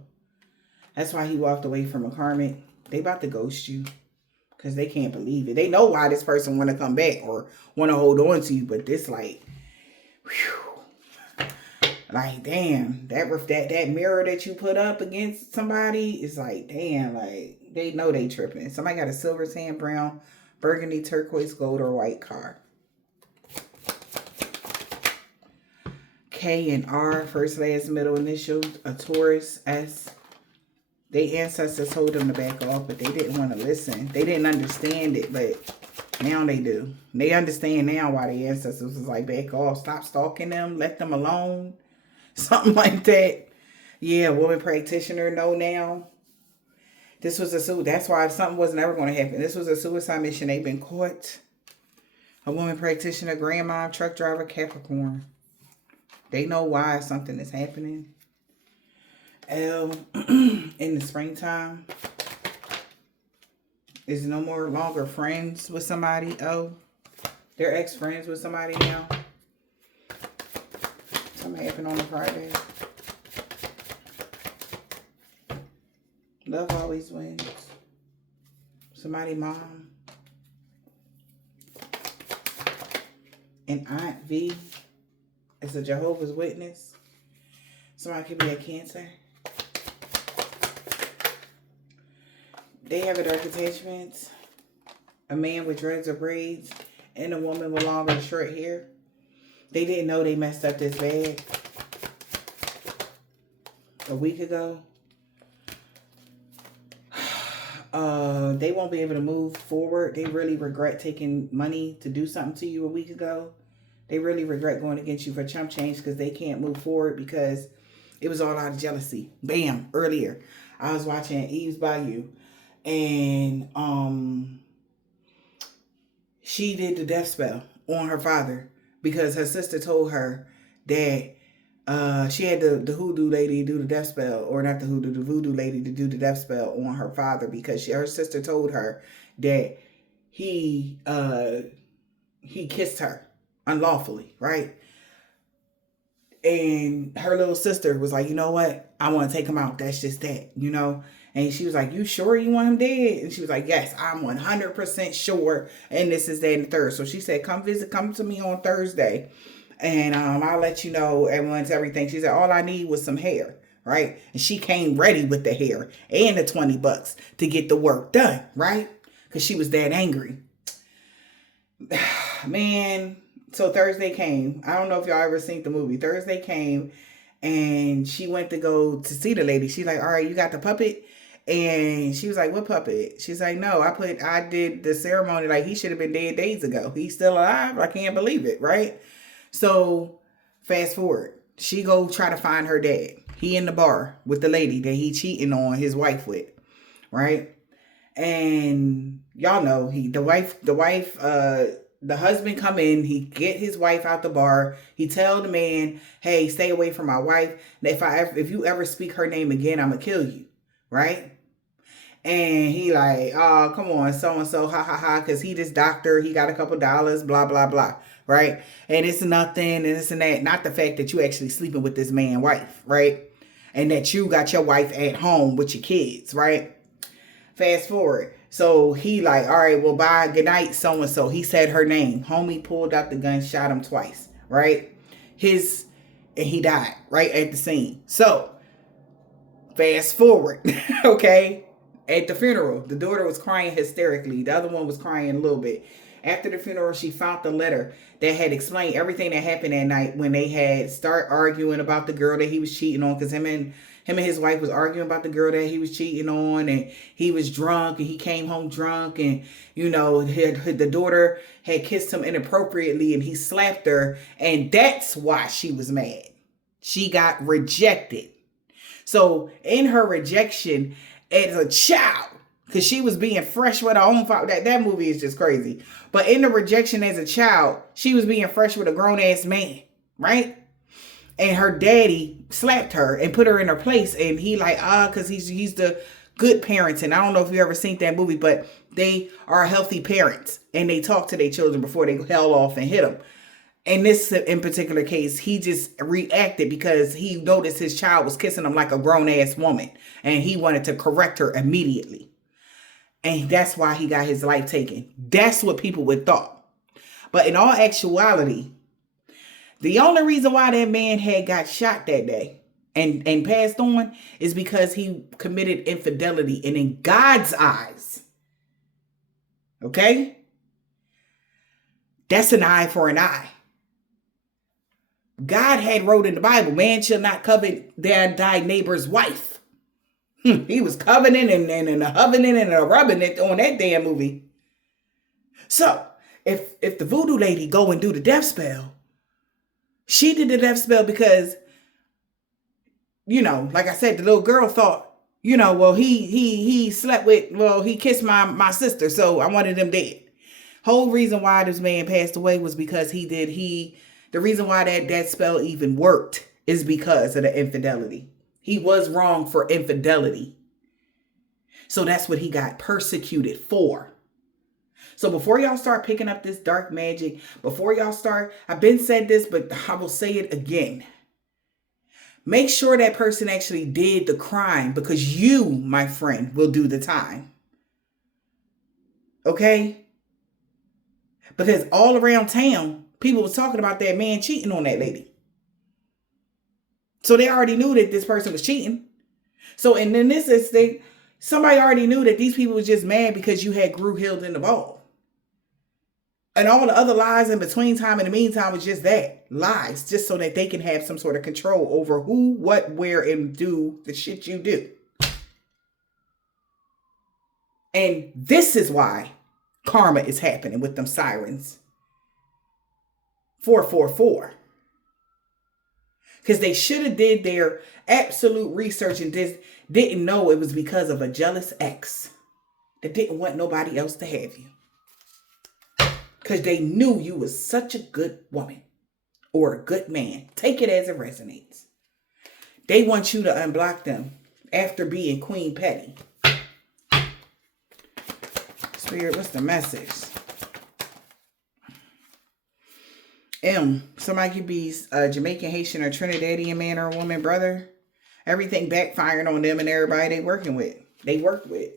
That's why he walked away from a karmic. They about to ghost you because they can't believe it. They know why this person want to come back or want to hold on to you, but this like, whew, like damn, that mirror that you put up against somebody is like damn, like they know they tripping. Somebody got a silver, tan, brown, burgundy, turquoise, gold, or white car. K and R, first, last, middle initial, a Taurus, S. They ancestors told them to back off, but they didn't want to listen. They didn't understand it, but now they do. They understand now why the ancestors was like, back off, stop stalking them, let them alone. Something like that. Yeah, woman practitioner know now. This was a suit. That's why something was never going to happen. This was a suicide mission. They've been caught. A woman practitioner, grandma, truck driver, Capricorn. They know why something is happening. L, in the springtime, is no more longer friends with somebody. Oh, they're ex-friends with somebody now. Something happened on a Friday. Love always wins. Somebody mom. And Aunt V is a Jehovah's Witness. Somebody could be a Cancer. They have a dark attachment. A man with dreads or braids. And a woman with long or short hair. They didn't know they messed up this bad. A week ago. They won't be able to move forward. They really regret taking money to do something to you a week ago. They really regret going against you for chump change because they can't move forward because it was all out of jealousy. Bam. Earlier, I was watching Eve's Bayou. And she did the death spell on her father because her sister told her that She had the hoodoo lady do the death spell, or not the hoodoo, the voodoo lady to do the death spell on her father because her sister told her that he kissed her unlawfully, right? And her little sister was like, you know what? I want to take him out. That's just that, you know? And she was like, you sure you want him dead? And she was like, yes, I'm 100% sure. And this is that and the third. So she said, come to me on Thursday. And I'll let you know everyone's everything. She said, all I need was some hair, right? And she came ready with the hair and the $20 to get the work done, right? Because she was that angry. Man, so Thursday came. I don't know if y'all ever seen the movie. Thursday came and she went to go to see the lady. She's like, all right, you got the puppet? And she was like, what puppet? She's like, no, I did the ceremony. Like, he should have been dead days ago. He's still alive. I can't believe it, right? So fast forward. She go try to find her dad. He in the bar with the lady that he cheating on his wife with, right? And y'all know the husband come in, he get his wife out the bar. He tell the man, hey, stay away from my wife. If you ever speak her name again, I'm gonna kill you, right? And he like, oh, come on, so-and-so, ha, ha, ha, because he this doctor, he got a couple dollars, blah, blah, blah, right? And it's nothing, and this and that. Not the fact that you actually sleeping with this man's wife, right? And that you got your wife at home with your kids, right? Fast forward. So he like, all right, well, bye, good night, so-and-so. He said her name. Homie pulled out the gun, shot him twice, right? And he died right at the scene. So, fast forward, okay? At the funeral, the daughter was crying hysterically. The other one was crying a little bit. After the funeral, she found the letter that had explained everything that happened that night when they had start arguing about the girl that he was cheating on, because him and his wife was arguing about the girl that he was cheating on, and he was drunk and he came home drunk, and you know the daughter had kissed him inappropriately and he slapped her, and that's why she was mad. She got rejected. So in her rejection as a child, because she was being fresh with her own father. That movie is just crazy. But in the rejection as a child, she was being fresh with a grown-ass man, right? And her daddy slapped her and put her in her place. And he like, because he's the good parents. And I don't know if you ever seen that movie, but they are healthy parents. And they talk to their children before they hell off and hit them. In this in particular case, he just reacted because he noticed his child was kissing him like a grown-ass woman. And he wanted to correct her immediately. And that's why he got his life taken. That's what people would thought. But in all actuality, the only reason why that man had got shot that day and passed on is because he committed infidelity. And in God's eyes, okay, that's an eye for an eye. God had wrote in the Bible, man shall not covet thy neighbor's wife. He was covenant and a covenant and a rubbing it on that damn movie. So if the voodoo lady go and do the death spell, she did the death spell because, you know, like I said, the little girl thought, you know, well, he slept with, well, he kissed my sister, so I wanted him dead. Whole reason why this man passed away was because the reason why that spell even worked is because of the infidelity. He was wrong for infidelity. So that's what he got persecuted for. So before y'all start picking up this dark magic, before y'all start, I've been said this, but I will say it again. Make sure that person actually did the crime, because you, my friend, will do the time. Okay? Because all around town, people was talking about that man cheating on that lady. So they already knew that this person was cheating. So and in this instinct, somebody already knew that these people was just mad because you had grew healed in the ball. And all the other lies in between time in the meantime was just that. Lies. Just so that they can have some sort of control over who, what, where, and do the shit you do. And this is why karma is happening with them sirens. 444. Because they should have did their absolute research and didn't know it was because of a jealous ex that didn't want nobody else to have you. Because they knew you was such a good woman. or a good man. Take it as it resonates. They want you to unblock them after being Queen Petty. Spirit, what's the message? Somebody could be a Jamaican, Haitian, or Trinidadian man or woman, brother. Everything backfiring on them and everybody they working with. They work with.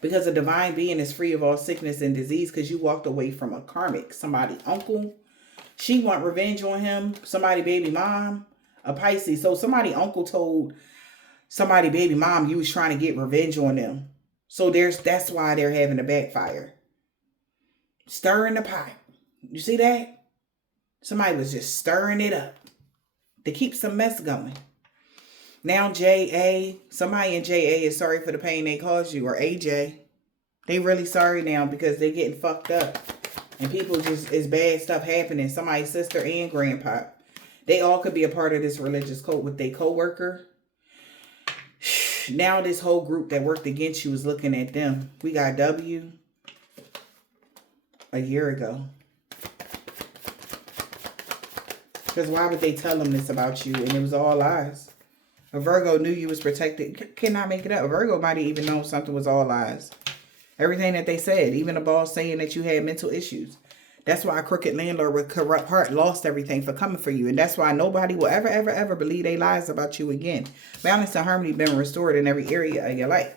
Because a divine being is free of all sickness and disease because you walked away from a karmic. Somebody uncle. She want revenge on him. Somebody baby mom. A Pisces. So somebody uncle told somebody baby mom you was trying to get revenge on them. So that's why they're having a backfire. Stirring the pot. You see that? Somebody was just stirring it up to keep some mess going. Now JA, somebody in JA is sorry for the pain they caused you, or AJ. They really sorry now because they getting fucked up. And people just, it's bad stuff happening. Somebody's sister and grandpa. They all could be a part of this religious cult with their co-worker. Now this whole group that worked against you is looking at them. We got W a year ago. Because why would they tell them this about you? And it was all lies. A Virgo knew you was protected. Cannot make it up. A Virgo might even know something was all lies. Everything that they said. Even the boss saying that you had mental issues. That's why a crooked landlord with corrupt heart lost everything for coming for you. And that's why nobody will ever, ever, ever believe they lies about you again. Balance and harmony been restored in every area of your life.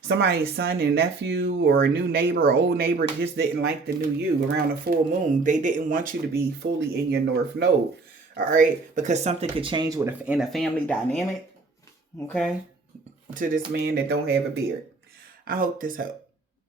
Somebody's son and nephew or a new neighbor or old neighbor just didn't like the new you around the full moon. They didn't want you to be fully in your North Node. All right? Because something could change in a family dynamic. Okay? To this man that don't have a beard. I hope this helped.